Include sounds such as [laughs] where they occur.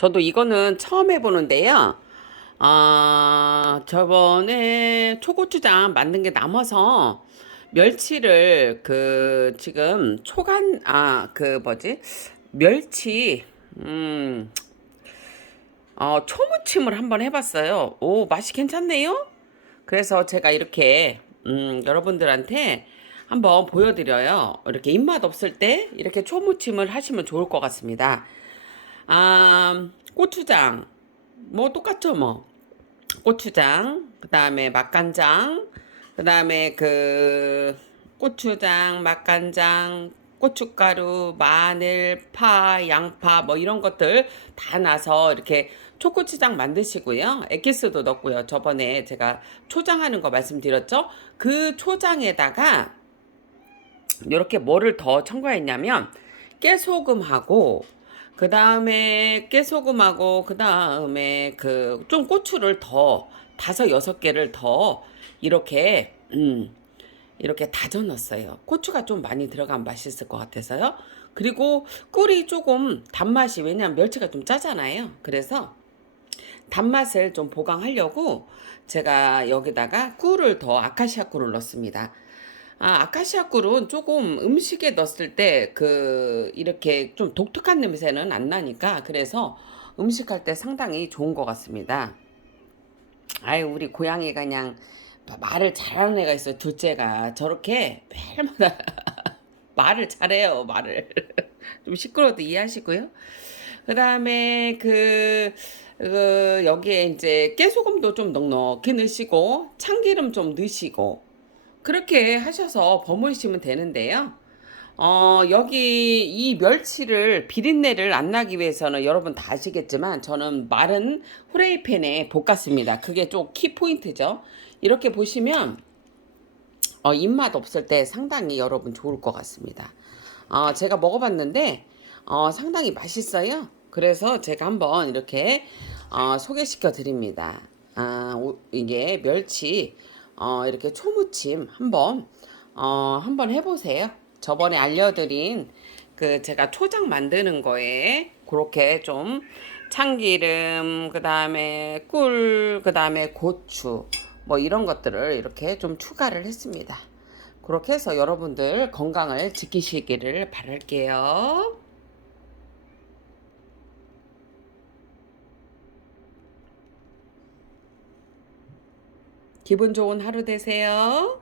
저도 이거는 처음 해보는데요. 아, 저번에 초고추장 만든 게 남아서 멸치를 그 지금 초간 아 그 뭐지 멸치 음 어, 초무침을 한번 해봤어요. 오 맛이 괜찮네요. 그래서 제가 이렇게 음, 여러분들한테 한번 보여드려요. 이렇게 입맛 없을 때 이렇게 초무침을 하시면 좋을 것 같습니다. 아, 고추장. 뭐 똑같죠, 뭐. 고추장, 그 다음에 맛간장, 그 다음에 그 고추장, 맛간장, 고춧가루, 마늘, 파, 양파, 뭐 이런 것들 다 나서 이렇게 초고추장 만드시고요. 에기스도 넣고요. 저번에 제가 초장하는 거 말씀드렸죠? 그 초장에다가 이렇게 뭐를 더 첨가했냐면 깨소금하고 그 다음에 깨소금하고 그 다음에 그 좀 고추를 더 다섯 여섯 개를 더 이렇게 음 이렇게 다져 넣었어요. 고추가 좀 많이 들어가면 맛있을 것 같아서요. 그리고 꿀이 조금 단맛이 왜냐면 멸치가 좀 짜잖아요. 그래서 단맛을 좀 보강하려고 제가 여기다가 꿀을 더 아카시아 꿀을 넣습니다. 아, 아카시아 꿀은 조금 음식에 넣었을 때 그 이렇게 좀 독특한 냄새는 안 나니까 그래서 음식할 때 상당히 좋은 것 같습니다. 아유, 우리 고양이가 그냥 말을 잘하는 애가 있어요. 둘째가 저렇게 매일마다 [laughs] 말을 잘해요. 말을 [laughs] 좀 시끄러워도 이해하시고요. 그 다음에 그, 그 여기에 이제 깨소금도 좀 넉넉히 넣으시고 참기름 좀 넣으시고 그렇게 하셔서 버무리시면 되는데요. 어, 여기 이 멸치를 비린내를 안 나기 위해서는 여러분 다 아시겠지만 저는 마른 후레이팬에 볶았습니다. 그게 좀 키포인트죠. 이렇게 보시면 어, 입맛 없을 때 상당히 여러분 좋을 것 같습니다. 어, 제가 먹어봤는데 어, 상당히 맛있어요. 그래서 제가 한번 이렇게 어, 소개시켜 드립니다. 아, 오- 이게 멸치 어, 이렇게 초무침 한번 어, 한번 해보세요. 저번에 알려드린 그 제가 초장 만드는 거에 그렇게 좀 참기름 그 다음에 꿀 그 다음에 고추 뭐 이런 것들을 이렇게 좀 추가를 했습니다. 그렇게 해서 여러분들 건강을 지키시기를 바랄게요. 기분 좋은 하루 되세요.